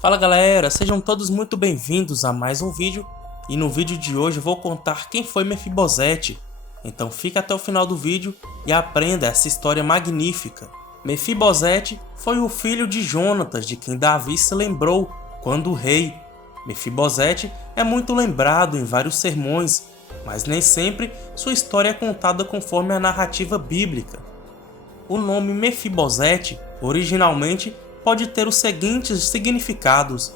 Fala galera, sejam todos muito bem-vindos a mais um vídeo. E no vídeo de hoje eu vou contar quem foi Mefibosete. Então fica até o final do vídeo e aprenda essa história magnífica. Mefibosete foi o filho de Jonatas, de quem Davi se lembrou quando rei. Mefibosete é muito lembrado em vários sermões, mas nem sempre sua história é contada conforme a narrativa bíblica. O nome Mefibosete originalmente pode ter os seguintes significados: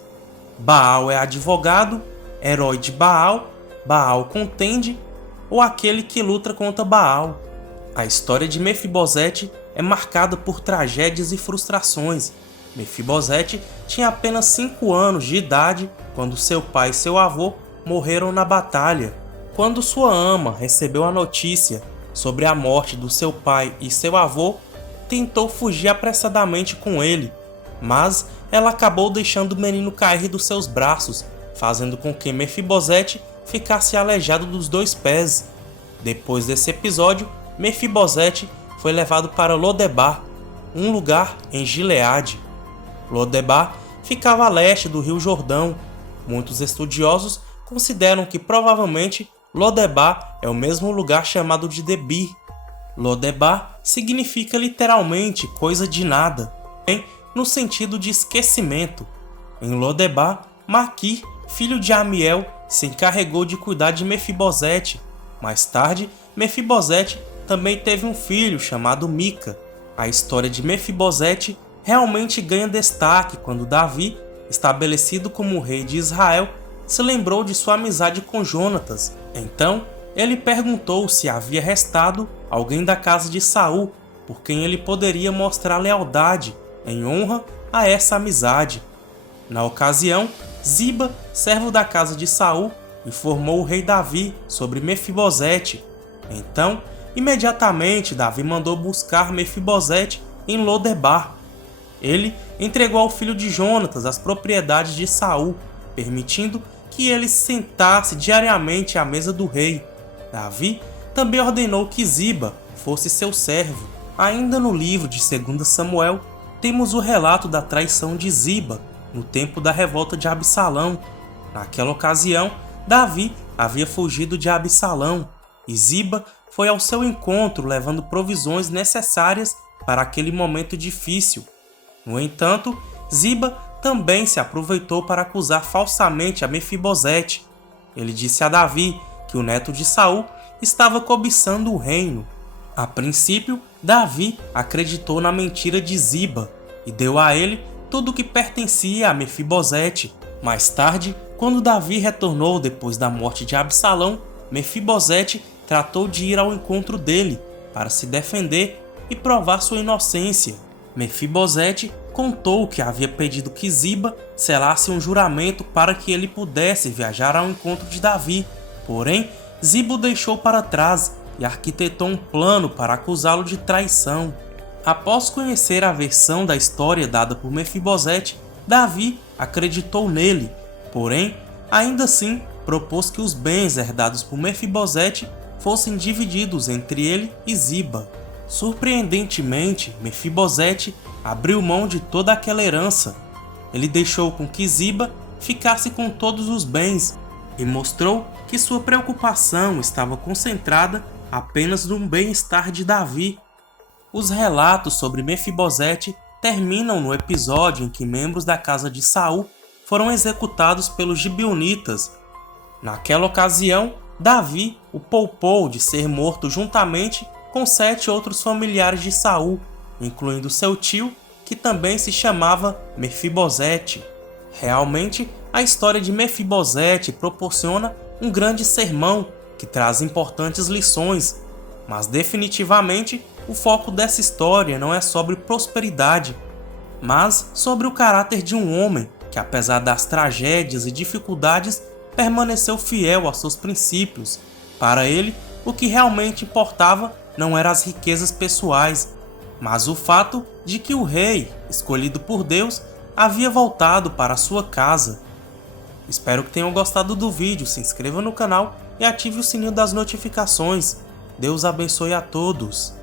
Baal é advogado, herói de Baal, Baal contende, ou aquele que luta contra Baal. A história de Mefibosete é marcada por tragédias e frustrações. Mefibosete tinha apenas 5 anos de idade quando seu pai e seu avô morreram na batalha. Quando sua ama recebeu a notícia sobre a morte do seu pai e seu avô, tentou fugir apressadamente com ele, mas ela acabou deixando o menino cair dos seus braços, fazendo com que Mefibosete ficasse aleijado dos 2 pés. Depois desse episódio, Mefibosete foi levado para Lodebar, um lugar em Gileade. Lodebar ficava a leste do rio Jordão. Muitos estudiosos consideram que provavelmente Lodebar é o mesmo lugar chamado de Debir. Lodebar significa literalmente coisa de nada, no sentido de esquecimento. Em Lodebar, Maquir, filho de Amiel, se encarregou de cuidar de Mefibosete. Mais tarde, Mefibosete também teve um filho chamado Mica. A história de Mefibosete realmente ganha destaque quando Davi, estabelecido como rei de Israel, se lembrou de sua amizade com Jonatas. Então, ele perguntou se havia restado alguém da casa de Saul, por quem ele poderia mostrar lealdade em honra a essa amizade. Na ocasião, Ziba, servo da casa de Saul, informou o rei Davi sobre Mefibosete. Então, imediatamente Davi mandou buscar Mefibosete em Lodebar. Ele entregou ao filho de Jonatas as propriedades de Saul, permitindo que ele se sentasse diariamente à mesa do rei. Davi também ordenou que Ziba fosse seu servo. Ainda no livro de 2 Samuel, temos o relato da traição de Ziba no tempo da revolta de Absalão. Naquela ocasião, Davi havia fugido de Absalão e Ziba foi ao seu encontro levando provisões necessárias para aquele momento difícil. No entanto, Ziba também se aproveitou para acusar falsamente a Mefibosete. Ele disse a Davi que o neto de Saul estava cobiçando o reino. A princípio, Davi acreditou na mentira de Ziba e deu a ele tudo o que pertencia a Mefibosete. Mais tarde, quando Davi retornou depois da morte de Absalão, Mefibosete tratou de ir ao encontro dele para se defender e provar sua inocência. Mefibosete contou que havia pedido que Ziba selasse um juramento para que ele pudesse viajar ao encontro de Davi. Porém, Ziba o deixou para trás e arquitetou um plano para acusá-lo de traição. Após conhecer a versão da história dada por Mefibosete, Davi acreditou nele, porém, ainda assim, propôs que os bens herdados por Mefibosete fossem divididos entre ele e Ziba. Surpreendentemente, Mefibosete abriu mão de toda aquela herança. Ele deixou com que Ziba ficasse com todos os bens e mostrou que sua preocupação estava concentrada apenas no bem-estar de Davi. Os relatos sobre Mefibosete terminam no episódio em que membros da casa de Saul foram executados pelos gibeonitas. Naquela ocasião, Davi o poupou de ser morto juntamente com 7 outros familiares de Saul, incluindo seu tio, que também se chamava Mefibosete. Realmente, a história de Mefibosete proporciona um grande sermão que traz importantes lições, mas definitivamente o foco dessa história não é sobre prosperidade, mas sobre o caráter de um homem que, apesar das tragédias e dificuldades, permaneceu fiel aos seus princípios. Para ele, o que realmente importava não eram as riquezas pessoais, mas o fato de que o rei, escolhido por Deus, havia voltado para sua casa. Espero que tenham gostado do vídeo, se inscreva no canal e ative o sininho das notificações. Deus abençoe a todos.